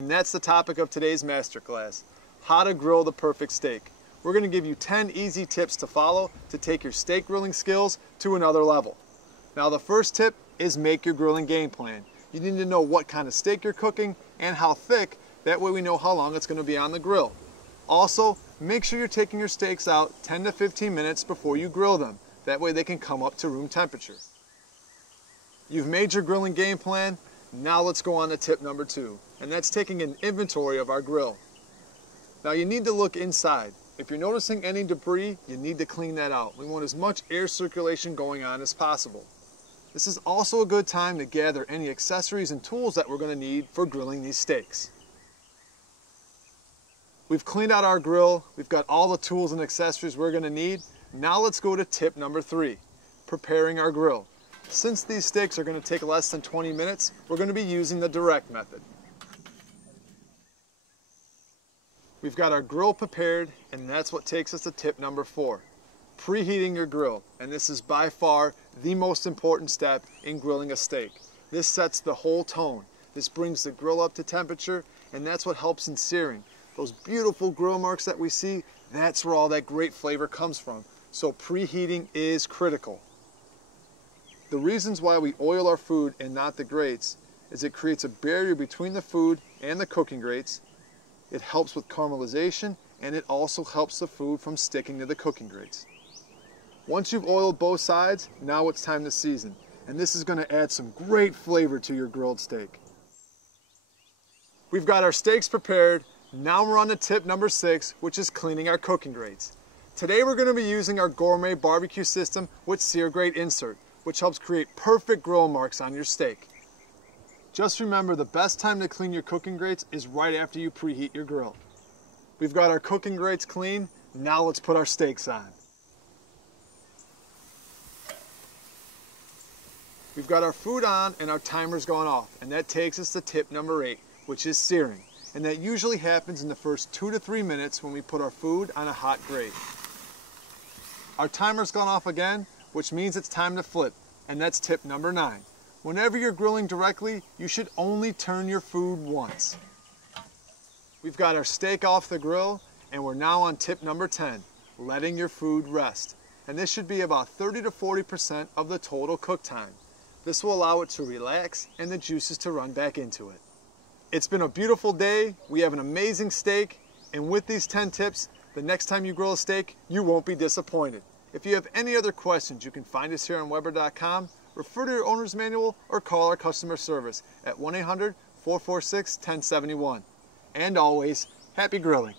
And that's the topic of today's masterclass, how to grill the perfect steak. We're going to give you 10 easy tips to follow to take your steak grilling skills to another level. Now the first tip is make your grilling game plan. You need to know what kind of steak you're cooking and how thick, that way we know how long it's going to be on the grill. Also, make sure you're taking your steaks out 10 to 15 minutes before you grill them. That way they can come up to room temperature. You've made your grilling game plan. Now let's go on to tip number 2, and that's taking an inventory of our grill. Now you need to look inside. If you're noticing any debris, you need to clean that out. We want as much air circulation going on as possible. This is also a good time to gather any accessories and tools that we're going to need for grilling these steaks. We've cleaned out our grill. We've got all the tools and accessories we're going to need. Now let's go to tip number 3, preparing our grill. Since these steaks are going to take less than 20 minutes, we're going to be using the direct method. We've got our grill prepared, and that's what takes us to tip number 4, preheating your grill. And this is by far the most important step in grilling a steak. This sets the whole tone. This brings the grill up to temperature, and that's what helps in searing. Those beautiful grill marks that we see, that's where all that great flavor comes from. So preheating is critical. The reasons why we oil our food and not the grates is it creates a barrier between the food and the cooking grates. It helps with caramelization, and it also helps the food from sticking to the cooking grates. Once you've oiled both sides, now it's time to season. And this is going to add some great flavor to your grilled steak. We've got our steaks prepared. Now we're on to tip number 6, which is cleaning our cooking grates. Today we're going to be using our gourmet barbecue system with sear grate insert, which helps create perfect grill marks on your steak. Just remember, the best time to clean your cooking grates is right after you preheat your grill. We've got our cooking grates clean. Now let's put our steaks on. We've got our food on and our timer's gone off, and that takes us to tip number 8, which is searing. And that usually happens in the first 2 to 3 minutes when we put our food on a hot grate. Our timer's gone off again, which means it's time to flip, and that's tip number 9. Whenever you're grilling directly, you should only turn your food once. We've got our steak off the grill, and we're now on tip number 10, letting your food rest. And this should be about 30 to 40% of the total cook time. This will allow it to relax and the juices to run back into it. It's been a beautiful day. We have an amazing steak, and with these 10 tips, the next time you grill a steak, you won't be disappointed. If you have any other questions, you can find us here on Weber.com, refer to your owner's manual, or call our customer service at 1-800-446-1071. And always, happy grilling.